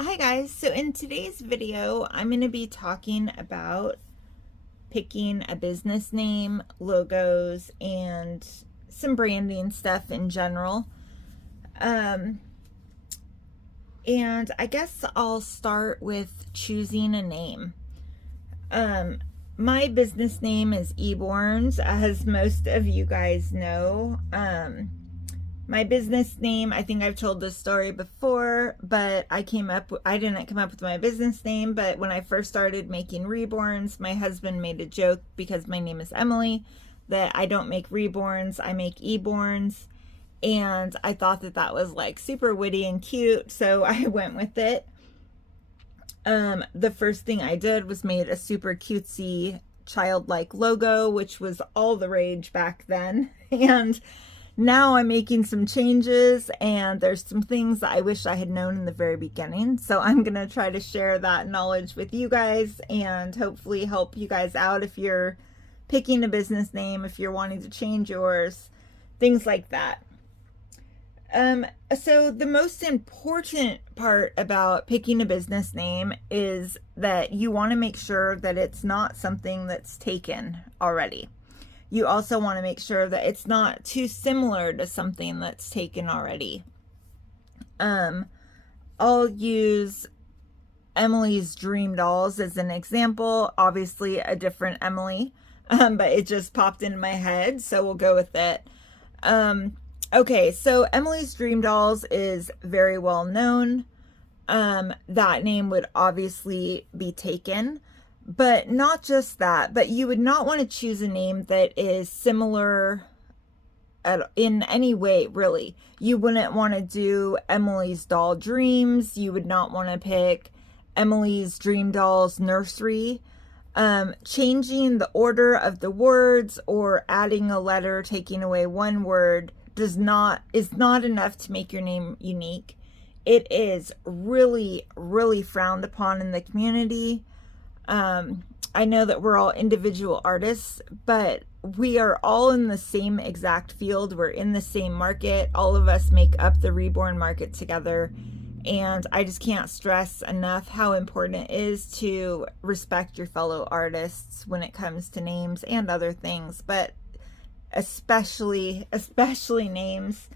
Hi guys, so in today's video I'm going to be talking about picking a business name, logos, and some branding stuff in general. And I guess I'll start with choosing a name. My business name is Reborn, as most of you guys know. My business name, I think I've told this story before, but I didn't come up with my business name, but when I first started making Reborns, my husband made a joke because my name is Emily, that I don't make Reborns, I make Eborns, and I thought that that was like super witty and cute, so I went with it. The first thing I did was made a super cutesy childlike logo, which was all the rage back then, and now I'm making some changes, and there's some things that I wish I had known in the very beginning. So I'm going to try to share that knowledge with you guys and hopefully help you guys out if you're picking a business name, if you're wanting to change yours, things like that. So the most important part about picking a business name is that you want to make sure that it's not something that's taken already. You also want to make sure that it's not too similar to something that's taken already. I'll use Emily's Dream Dolls as an example. Obviously a different Emily, but it just popped into my head, so we'll go with it. Okay, so Emily's Dream Dolls is very well known. That name would obviously be taken. But not just that, but you would not want to choose a name that is similar in any way, really. You wouldn't want to do Emily's Doll Dreams. You would not want to pick Emily's Dream Dolls Nursery. Changing the order of the words or adding a letter, taking away one word is not enough to make your name unique. It is really, really frowned upon in the community. I know that we're all individual artists, but we are all in the same exact field. We're in the same market. All of us make up the Reborn market together. And I just can't stress enough how important it is to respect your fellow artists when it comes to names and other things, but especially names.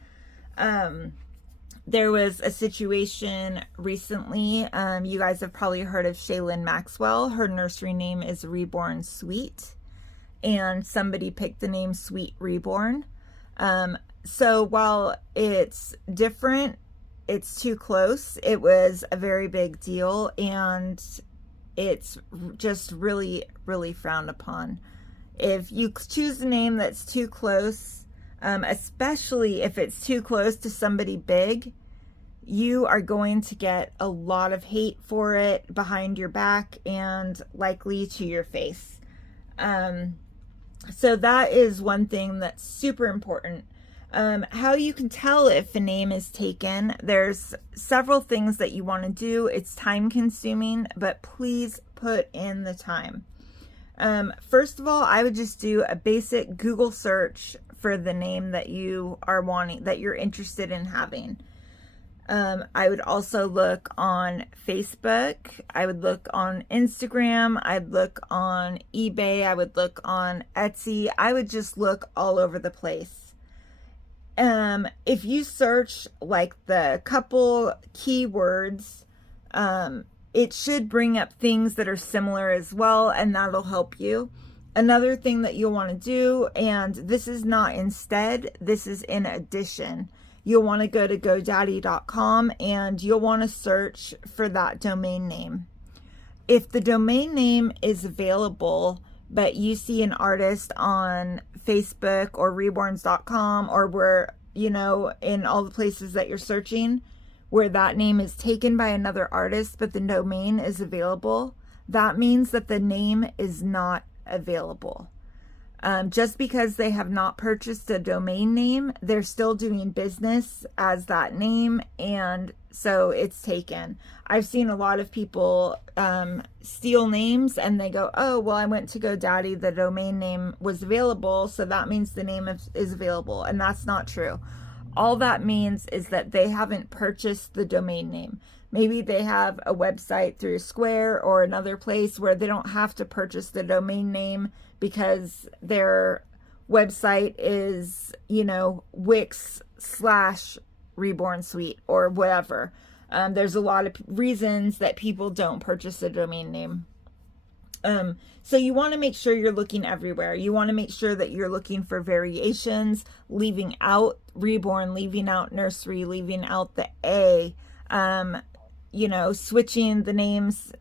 There was a situation recently, you guys have probably heard of Shaylin Maxwell. Her nursery name is Reborn Sweet, and somebody picked the name Sweet Reborn. So while it's different, it's too close. It was a very big deal, and it's just really, really frowned upon. If you choose a name that's too close, especially if it's too close to somebody big, you are going to get a lot of hate for it behind your back and likely to your face. So that is one thing that's super important. How you can tell if a name is taken, there's several things that you want to do. It's time consuming, but please put in the time. First of all, I would just do a basic Google search for the name that you are wanting, that you're interested in having. I would also look on Facebook. I would look on Instagram. I'd look on eBay. I would look on Etsy. I would just look all over the place. If you search like the couple keywords, it should bring up things that are similar as well, and that'll help you. Another thing that you'll want to do, and this is not instead, this is in addition, you'll want to go to GoDaddy.com and you'll want to search for that domain name. If the domain name is available, but you see an artist on Facebook or reborns.com or where, you know, in all the places that you're searching, where that name is taken by another artist, but the domain is available, that means that the name is not available. Just because they have not purchased a domain name, they're still doing business as that name, and so it's taken. I've seen a lot of people steal names and they go, oh, well, I went to GoDaddy, the domain name was available, so that means the name is available, and that's not true. All that means is that they haven't purchased the domain name. Maybe they have a website through Square or another place where they don't have to purchase the domain name because their website is, you know, Wix/Reborn Suite or whatever. There's a lot of reasons that people don't purchase a domain name. So you want to make sure you're looking everywhere. You want to make sure that you're looking for variations, leaving out Reborn, leaving out nursery, leaving out the A, you know, switching the names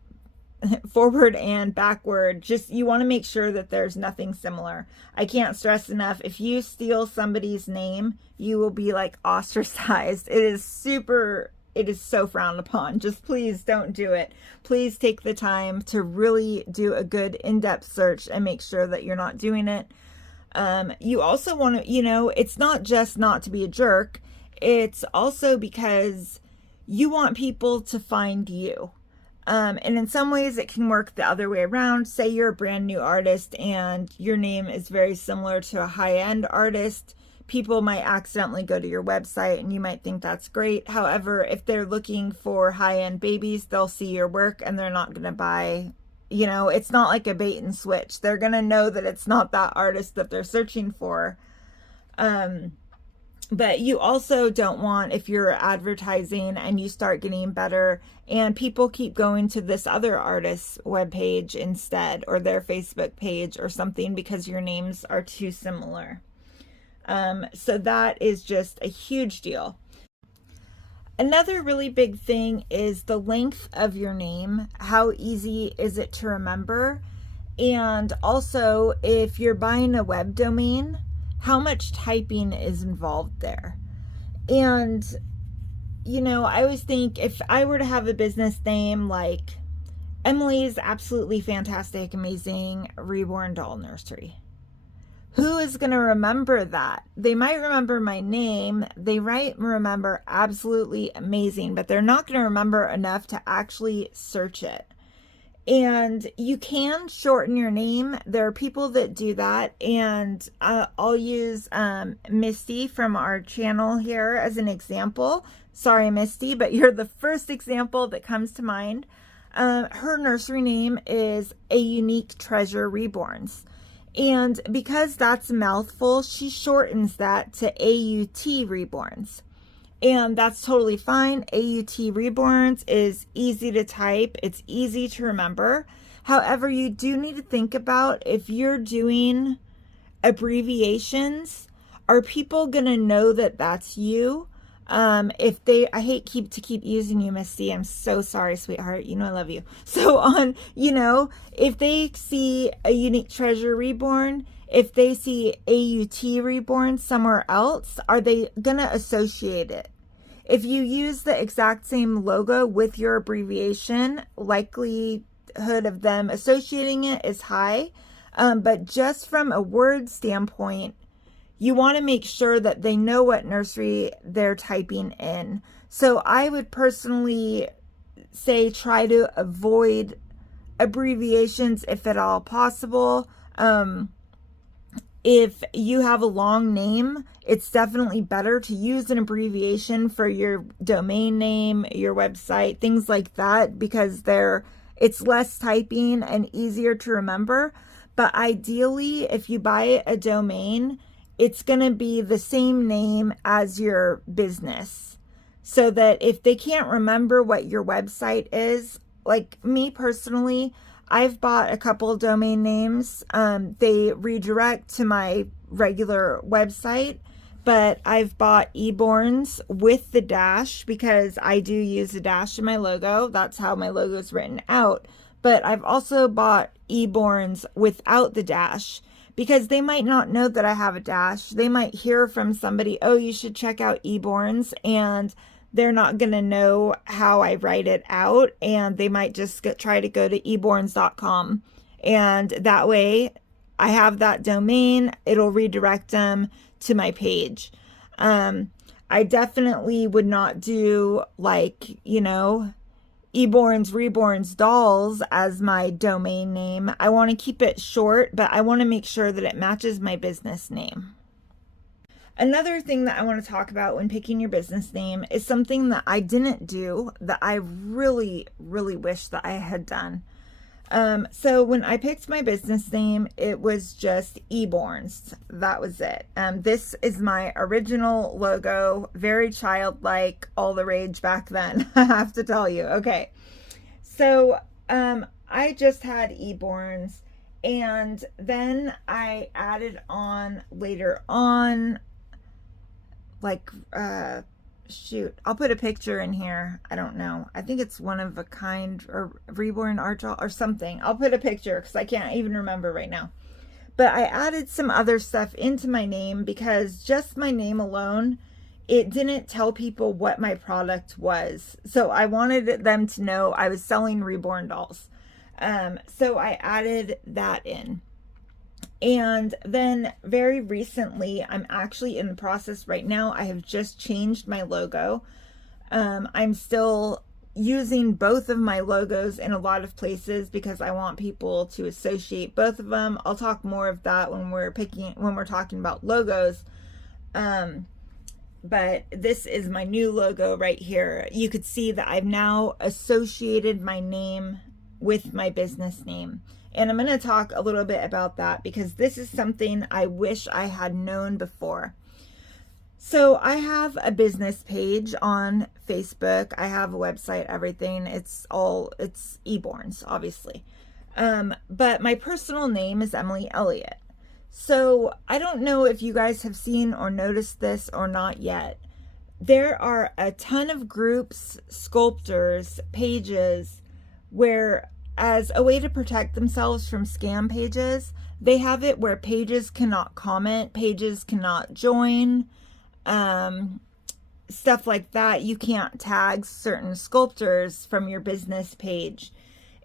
forward and backward. Just, you want to make sure that there's nothing similar. I can't stress enough, if you steal somebody's name, you will be like ostracized. It is so frowned upon. Just please don't do it. Please take the time to really do a good in-depth search and make sure that you're not doing it. You also want to, you know, it's not just not to be a jerk. It's also because you want people to find you. And in some ways it can work the other way around. Say you're a brand new artist and your name is very similar to a high-end artist. People might accidentally go to your website and you might think that's great. However, if they're looking for high-end babies, they'll see your work and they're not going to buy, you know, it's not like a bait and switch. They're going to know that it's not that artist that they're searching for. But you also don't want, if you're advertising and you start getting better and people keep going to this other artist's webpage instead, or their Facebook page or something, because your names are too similar. So that is just a huge deal. Another really big thing is the length of your name. How easy is it to remember? And also, if you're buying a web domain, how much typing is involved there? And, you know, I always think if I were to have a business name like Emily's Absolutely Fantastic, Amazing Reborn Doll Nursery, who is going to remember that? They might remember my name. They might remember Absolutely Amazing, but they're not going to remember enough to actually search it. And you can shorten your name. There are people that do that. And I'll use Misty from our channel here as an example. Sorry, Misty, but you're the first example that comes to mind. Her nursery name is A Unique Treasure Reborns. And because that's a mouthful, she shortens that to AUT Reborns. And that's totally fine. AUT Reborns is easy to type. It's easy to remember. However, you do need to think about, if you're doing abbreviations, are people going to know that that's you? If they, I hate to keep using you, Misty. I'm so sorry, sweetheart. You know I love you. So on, you know, if they see A Unique Treasure Reborn, if they see AUT Reborn somewhere else, are they going to associate it? If you use the exact same logo with your abbreviation, likelihood of them associating it is high. But just from a word standpoint, you want to make sure that they know what nursery they're typing in. So I would personally say try to avoid abbreviations if at all possible. If you have a long name, it's definitely better to use an abbreviation for your domain name, your website, things like that, because it's less typing and easier to remember. But ideally, if you buy a domain, it's going to be the same name as your business, so that if they can't remember what your website is, like me personally, I've bought a couple domain names. They redirect to my regular website, but I've bought eborns with the dash because I do use a dash in my logo. That's how my logo is written out. But I've also bought eborns without the dash, because they might not know that I have a dash. They might hear from somebody, oh, you should check out eborns, and they're not going to know how I write it out, and they might just try to go to eborns.com. And that way I have that domain. It'll redirect them to my page. I definitely would not do, like, you know, Eborns, Reborns, Dolls as my domain name. I want to keep it short, but I want to make sure that it matches my business name. Another thing that I want to talk about when picking your business name is something that I didn't do that I really, really wish that I had done. So when I picked my business name, it was just Eborns. That was it. This is my original logo, very childlike, all the rage back then, I have to tell you. Okay. So, I just had Eborns, and then I added on later on, like, shoot, I'll put a picture in here. I don't know. I think it's One of a Kind or Reborn art or something. I'll put a picture because I can't even remember right now. But I added some other stuff into my name because just my name alone, it didn't tell people what my product was. So I wanted them to know I was selling Reborn dolls. So I added that in. And then very recently, I'm actually in the process right now. I have just changed my logo. I'm still using both of my logos in a lot of places because I want people to associate both of them. I'll talk more of that when we're talking about logos. But this is my new logo right here. You could see that I've now associated my name with my business name. And I'm going to talk a little bit about that because this is something I wish I had known before. So I have a business page on Facebook. I have a website, everything. It's Eborns, obviously. But my personal name is Emily Elliott. So I don't know if you guys have seen or noticed this or not yet. There are a ton of groups, sculptors, pages where, as a way to protect themselves from scam pages, they have it where pages cannot comment, pages cannot join, stuff like that. You can't tag certain sculptors from your business page.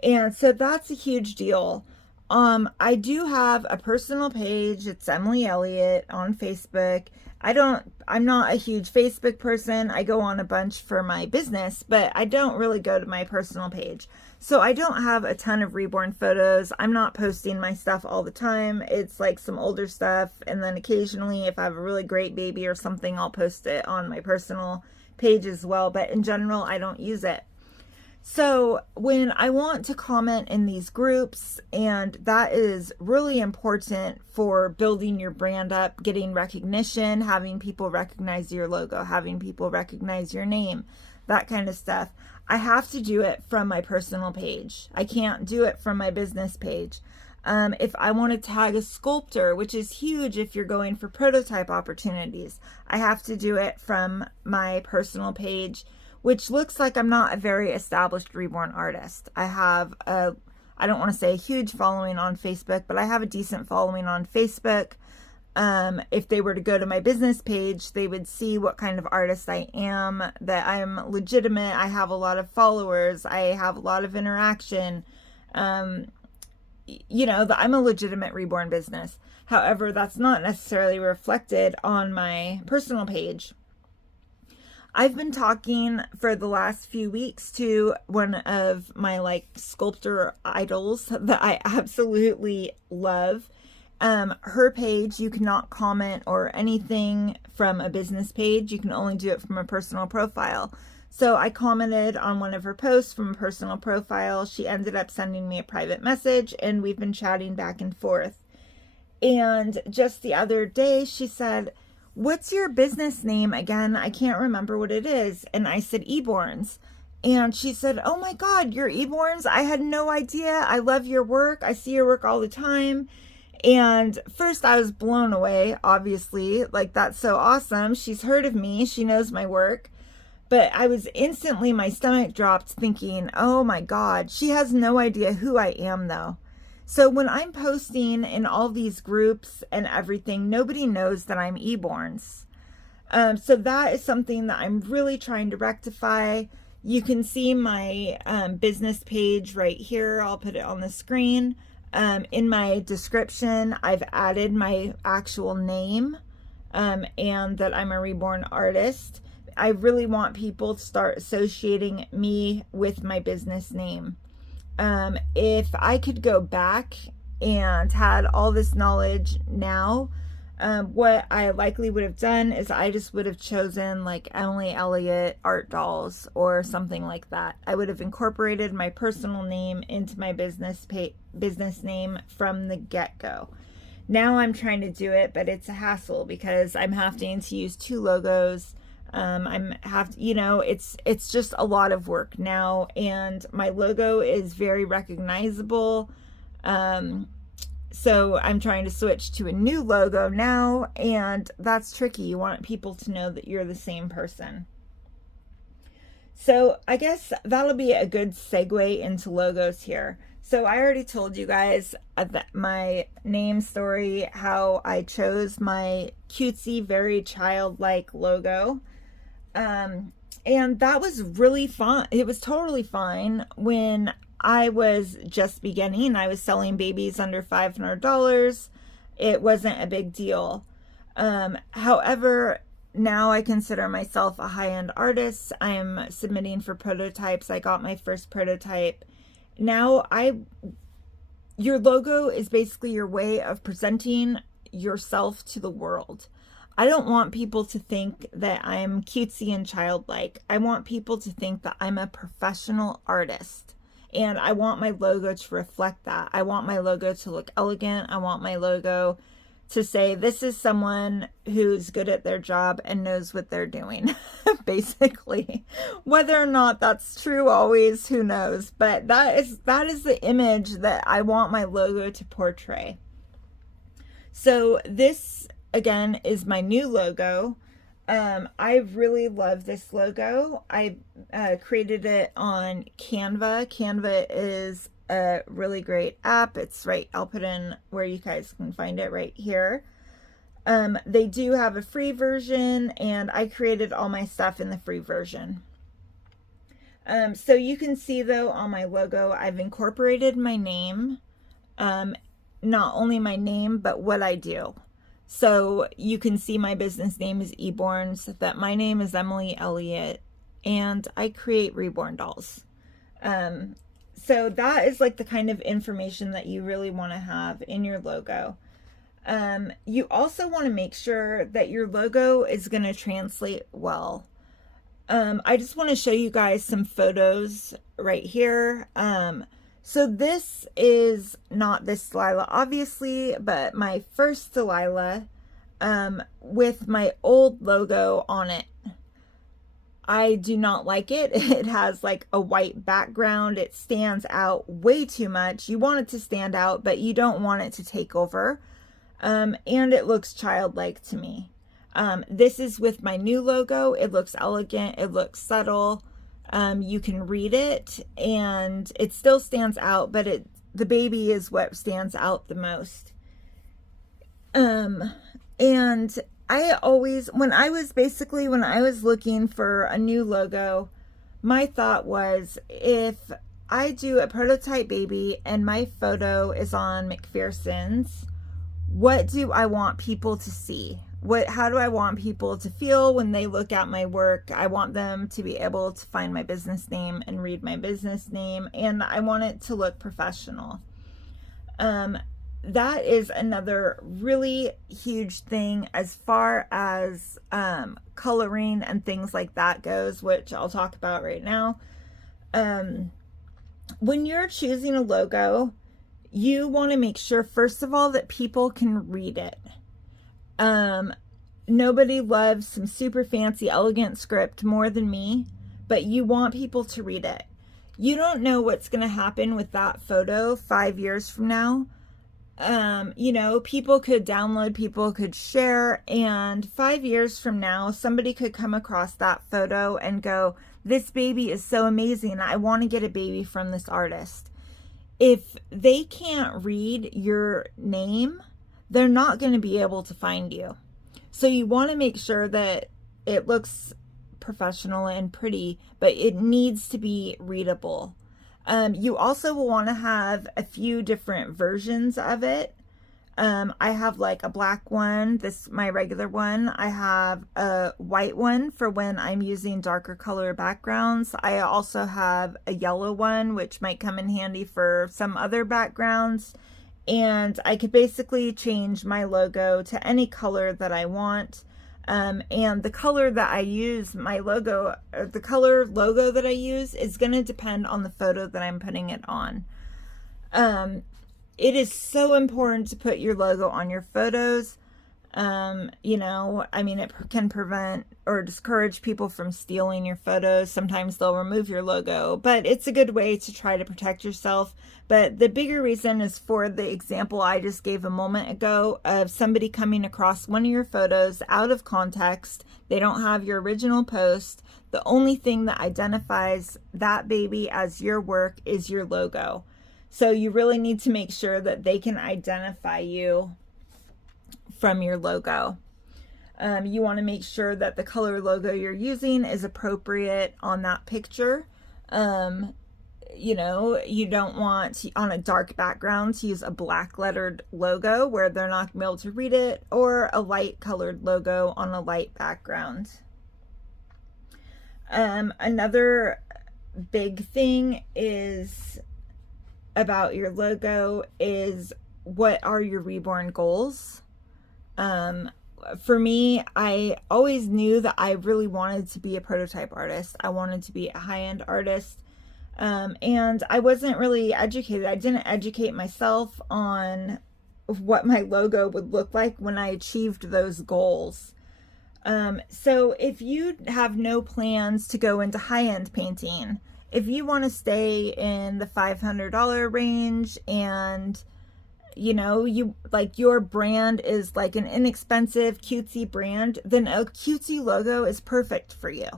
And so that's a huge deal. I do have a personal page. It's Emily Elliott on Facebook. I'm not a huge Facebook person. I go on a bunch for my business, but I don't really go to my personal page. So I don't have a ton of Reborn photos. I'm not posting my stuff all the time. It's like some older stuff. And then occasionally if I have a really great baby or something, I'll post it on my personal page as well. But in general, I don't use it. So when I want to comment in these groups, and that is really important for building your brand up, getting recognition, having people recognize your logo, having people recognize your name, that kind of stuff, I have to do it from my personal page. I can't do it from my business page. If I want to tag a sculptor, which is huge if you're going for prototype opportunities, I have to do it from my personal page, which looks like I'm not a very established Reborn artist. I have I don't want to say a huge following on Facebook, but I have a decent following on Facebook. If they were to go to my business page, they would see what kind of artist I am, that I'm legitimate. I have a lot of followers. I have a lot of interaction. You know, that I'm a legitimate Reborn business. However, that's not necessarily reflected on my personal page. I've been talking for the last few weeks to one of my sculptor idols that I absolutely love. Her page, you cannot comment or anything from a business page. You can only do it from a personal profile. So I commented on one of her posts from a personal profile. She ended up sending me a private message and we've been chatting back and forth. And just the other day she said, "What's your business name again? I can't remember what it is." And I said, Eborns. And she said, "Oh my God, you're Eborns? I had no idea. I love your work. I see your work all the time." And first I was blown away, obviously, like that's so awesome. She's heard of me. She knows my work. But I was instantly, my stomach dropped thinking, oh my God, she has no idea who I am though. So when I'm posting in all these groups and everything, nobody knows that I'm Eborns. So that is something that I'm really trying to rectify. You can see my business page right here. I'll put it on the screen. In my description, I've added my actual name and that I'm a Reborn artist. I really want people to start associating me with my business name. If I could go back and had all this knowledge now, What I likely would have done is I just would have chosen like Emily Elliott Art Dolls or something like that. I would have incorporated my personal name into my business name from the get-go. Now I'm trying to do it, but it's a hassle because I'm having to use 2 logos. You know, it's just a lot of work now, and my logo is very recognizable. So I'm trying to switch to a new logo now, and that's tricky. You want people to know that you're the same person. So I guess that'll be a good segue into logos here. So I already told you guys my name story, how I chose my cutesy, very childlike logo. And that was really fun. It was totally fine when I was just beginning. I was selling babies under $500. It wasn't a big deal. However, now I consider myself a high-end artist. I am submitting for prototypes. I got my first prototype. Now your logo is basically your way of presenting yourself to the world. I don't want people to think that I'm cutesy and childlike. I want people to think that I'm a professional artist. And I want my logo to reflect that. I want my logo to look elegant. I want my logo to say, this is someone who's good at their job and knows what they're doing, basically. Whether or not that's true always, who knows? But that is the image that I want my logo to portray. So this, again, is my new logo. I really love this logo. I created it on Canva. Canva is a really great app. It's right, I'll put in where you guys can find it right here. They do have a free version, and I created all my stuff in the free version. So you can see though on my logo, I've incorporated my name, not only my name, but what I do. So you can see my business name is Eborns, that my name is Emily Elliott, and I create Reborn dolls. So that is like the kind of information that you really want to have in your logo. You also want to make sure that your logo is going to translate well. I just want to show you guys some photos right here. So this is not this Delilah, obviously, but my first Delilah with my old logo on it. I do not like it. It has like a white background. It stands out way too much. You want it to stand out, but you don't want it to take over. And it looks childlike to me. This is with my new logo. It looks elegant. It looks subtle. You can read it and it still stands out, but the baby is what stands out the most. And I always, when I was looking for a new logo, my thought was, if I do a prototype baby and my photo is on McPherson's, what do I want people to see? How do I want people to feel when they look at my work? I want them to be able to find my business name and read my business name, and I want it to look professional. That is another really huge thing as far as coloring and things like that goes, which I'll talk about right now. When you're choosing a logo, you want to make sure, first of all, that people can read it. Nobody loves some super fancy, elegant script more than me, but you want people to read it. You don't know what's going to happen with that photo 5 years from now. You know, people could download, people could share, and 5 years from now, somebody could come across that photo and go, this baby is so amazing. I want to get a baby from this artist. If they can't read your name, they're not going to be able to find you. So you want to make sure that it looks professional and pretty, but it needs to be readable. You also will want to have a few different versions of it. I have like a black one, this my regular one. I have a white one for when I'm using darker color backgrounds. I also have a yellow one, which might come in handy for some other backgrounds. and I could basically change my logo to any color that I want. And the color that I use, the color logo that I use is going to depend on the photo that I'm putting it on. It is so important to put your logo on your photos. You know, I mean, it can prevent or discourage people from stealing your photos. Sometimes they'll remove your logo, but it's a good way to try to protect yourself. But the bigger reason is for the example I just gave a moment ago of somebody coming across one of your photos out of context. They don't have your original post. The only thing that identifies that baby as your work is your logo. So you really need to make sure that they can identify you from your logo. You want to make sure that the color logo you're using is appropriate on that picture. You know, you don't want on a dark background to use a black lettered logo where they're not going to be able to read it, or a light colored logo on a light background. Another big thing is about your logo is, what are your Reborn goals? For me, I always knew that I really wanted to be a prototype artist. I wanted to be a high-end artist. And I wasn't really educated. I didn't educate myself on what my logo would look like when I achieved those goals. So if you have no plans to go into high-end painting, if you want to stay in the $500 range, and you know, you like your brand is like an inexpensive cutesy brand, then a cutesy logo is perfect for you.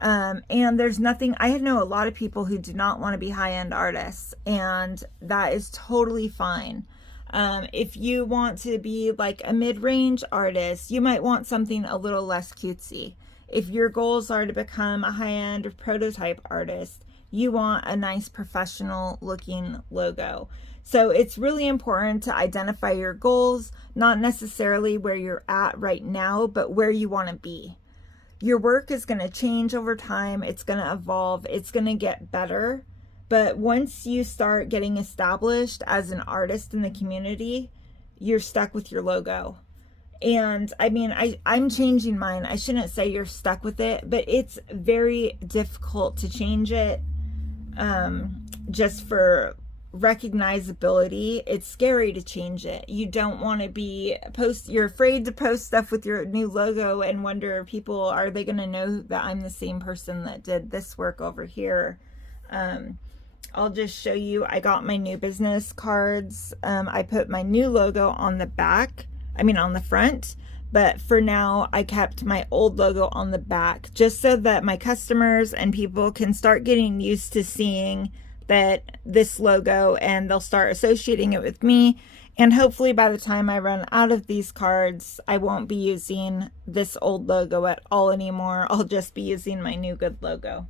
And there's nothing, I know a lot of people who do not want to be high-end artists, and that is totally fine. If you want to be like a mid-range artist, you might want something a little less cutesy. If your goals are to become a high-end or prototype artist, you want a nice professional looking logo. So it's really important to identify your goals, not necessarily where you're at right now, but where you want to be. Your work is going to change over time. It's going to evolve. It's going to get better. But once you start getting established as an artist in the community, you're stuck with your logo. And I mean, I'm changing mine. I shouldn't say you're stuck with it, but it's very difficult to change it, just for recognizability. It's scary to change it. You don't want to be you're afraid to post stuff with your new logo and wonder, people, are they going to know that I'm the same person that did this work over here? I'll just show you. I got my new business cards. I put my new logo on the back, on the front, but for now I kept my old logo on the back, just so that my customers and people can start getting used to seeing that this logo, and they'll start associating it with me. And hopefully by the time I run out of these cards, I won't be using this old logo at all anymore. I'll just be using my new good logo.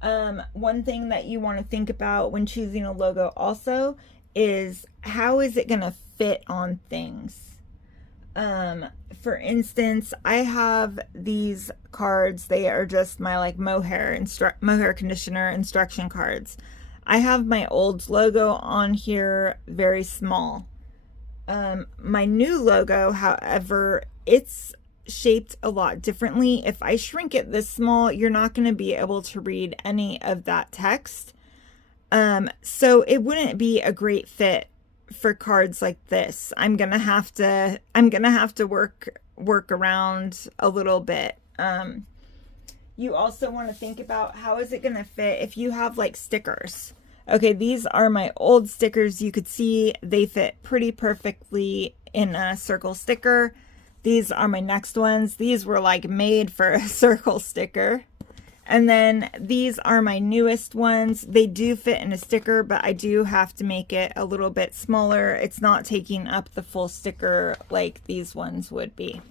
One thing that you want to think about when choosing a logo also is, how is it going to fit on things? For instance, I have these cards. They are just my like mohair conditioner instruction cards. I have my old logo on here very small. My new logo, however, it's shaped a lot differently. If I shrink it this small, you're not going to be able to read any of that text. So it wouldn't be a great fit for cards like this. I'm gonna have to work around a little bit. You also want to think about, how is it gonna fit if you have like stickers. Okay, these are my old stickers. You could see they fit pretty perfectly in a circle sticker. These are my next ones. These were like made for a circle sticker. And then these are my newest ones. They do fit in a sticker, but I do have to make it a little bit smaller. It's not taking up the full sticker like these ones would be.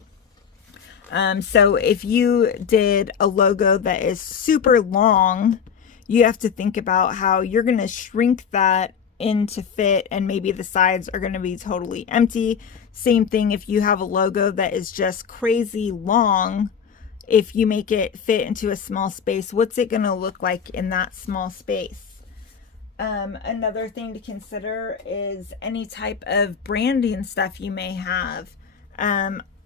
So if you did a logo that is super long, you have to think about how you're going to shrink that in to fit, and maybe the sides are going to be totally empty. Same thing if you have a logo that is just crazy long. If you make it fit into a small space, what's it going to look like in that small space? Another thing to consider is any type of branding stuff you may have.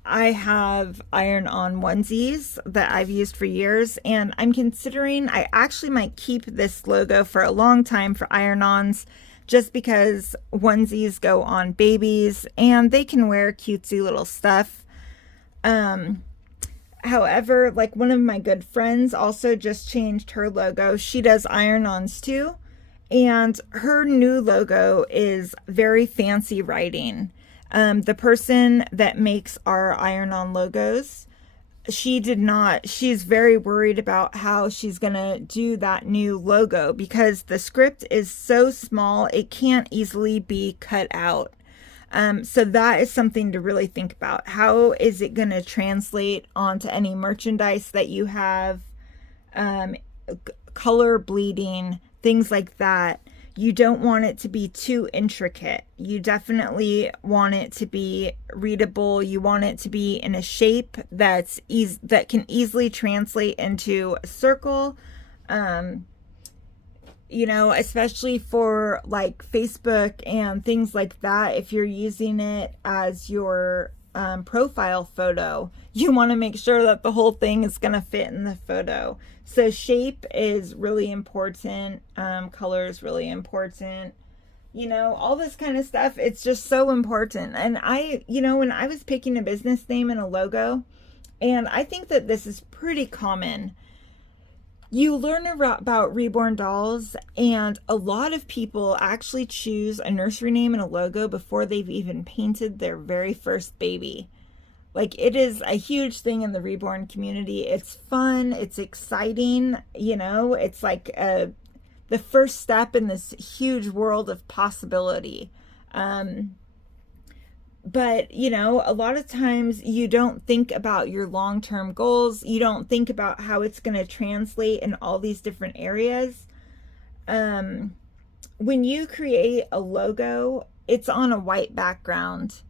I have iron-on onesies that I've used for years, and I'm considering, I actually might keep this logo for a long time for iron-ons, just because onesies go on babies and they can wear cutesy little stuff. However, like one of my good friends also just changed her logo. She does iron-ons too, and her new logo is very fancy writing. The person that makes our iron-on logos, she's very worried about how she's gonna do that new logo because the script is so small it can't easily be cut out. So that is something to really think about. How is it gonna translate onto any merchandise that you have, color bleeding, things like that. You don't want it to be too intricate. You definitely want it to be readable. You want it to be in a shape that can easily translate into a circle. You know, especially for like Facebook and things like that, if you're using it as your profile photo, you want to make sure that the whole thing is going to fit in the photo. So shape is really important. Color is really important. You know, all this kind of stuff, it's just so important. And you know, when I was picking a business name and a logo, and I think that this is pretty common, you learn about Reborn dolls, and a lot of people actually choose a nursery name and a logo before they've even painted their very first baby. Like, it is a huge thing in the Reborn community. It's fun, it's exciting, you know, it's like the first step in this huge world of possibility. But, you know, a lot of times you don't think about your long-term goals. You don't think about how it's going to translate in all these different areas. When you create a logo, it's on a white background.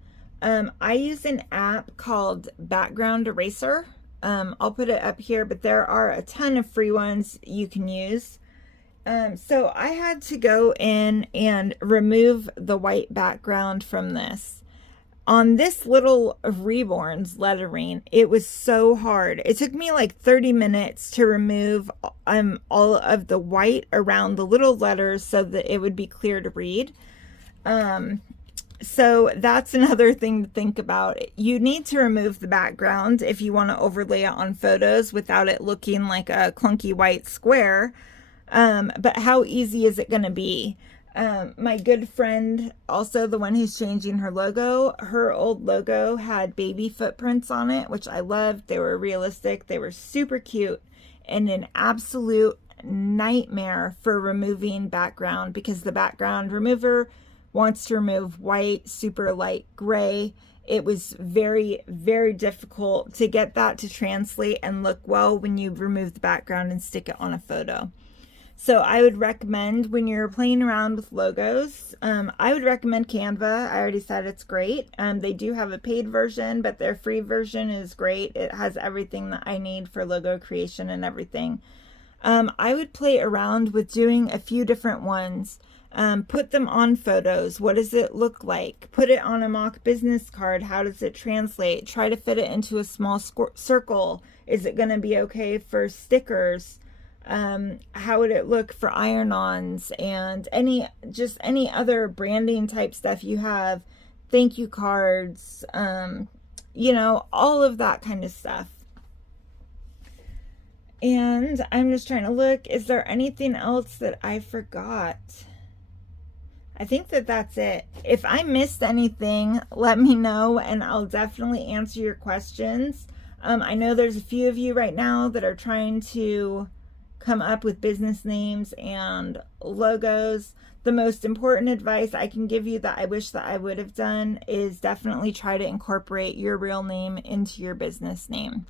I use an app called Background Eraser. I'll put it up here, but there are a ton of free ones you can use. So I had to go in and remove the white background from this. On this little Reborn's lettering, it was so hard. It took me like 30 minutes to remove all of the white around the little letters so that it would be clear to read. So that's another thing to think about. You need to remove the background if you want to overlay it on photos without it looking like a clunky white square. But how easy is it going to be? My good friend, also the one who's changing her logo, her old logo had baby footprints on it, which I loved. They were realistic. They were super cute, and an absolute nightmare for removing background because the background remover wants to remove white, super light gray. It was very, very difficult to get that to translate and look well when you remove the background and stick it on a photo. So I would recommend when you're playing around with logos, I would recommend Canva. I already said it's great. They do have a paid version, but their free version is great. It has everything that I need for logo creation and everything. I would play around with doing a few different ones. Put them on photos. What does it look like? Put it on a mock business card. How does it translate? Try to fit it into a small circle. Is it going to be okay for stickers? How would it look for iron-ons and any other branding type stuff you have, thank you cards, you know, all of that kind of stuff. And I'm just trying to look, is there anything else that I forgot? I think that that's it. If I missed anything, let me know and I'll definitely answer your questions. I know there's a few of you right now that are trying to come up with business names and logos. The most important advice I can give you that I wish that I would have done is definitely try to incorporate your real name into your business name.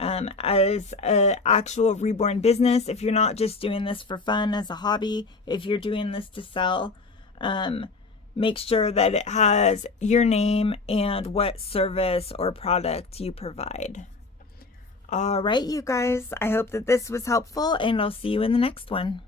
As an actual Reborn business, if you're not just doing this for fun as a hobby, if you're doing this to sell, make sure that it has your name and what service or product you provide. All right, you guys, I hope that this was helpful, and I'll see you in the next one.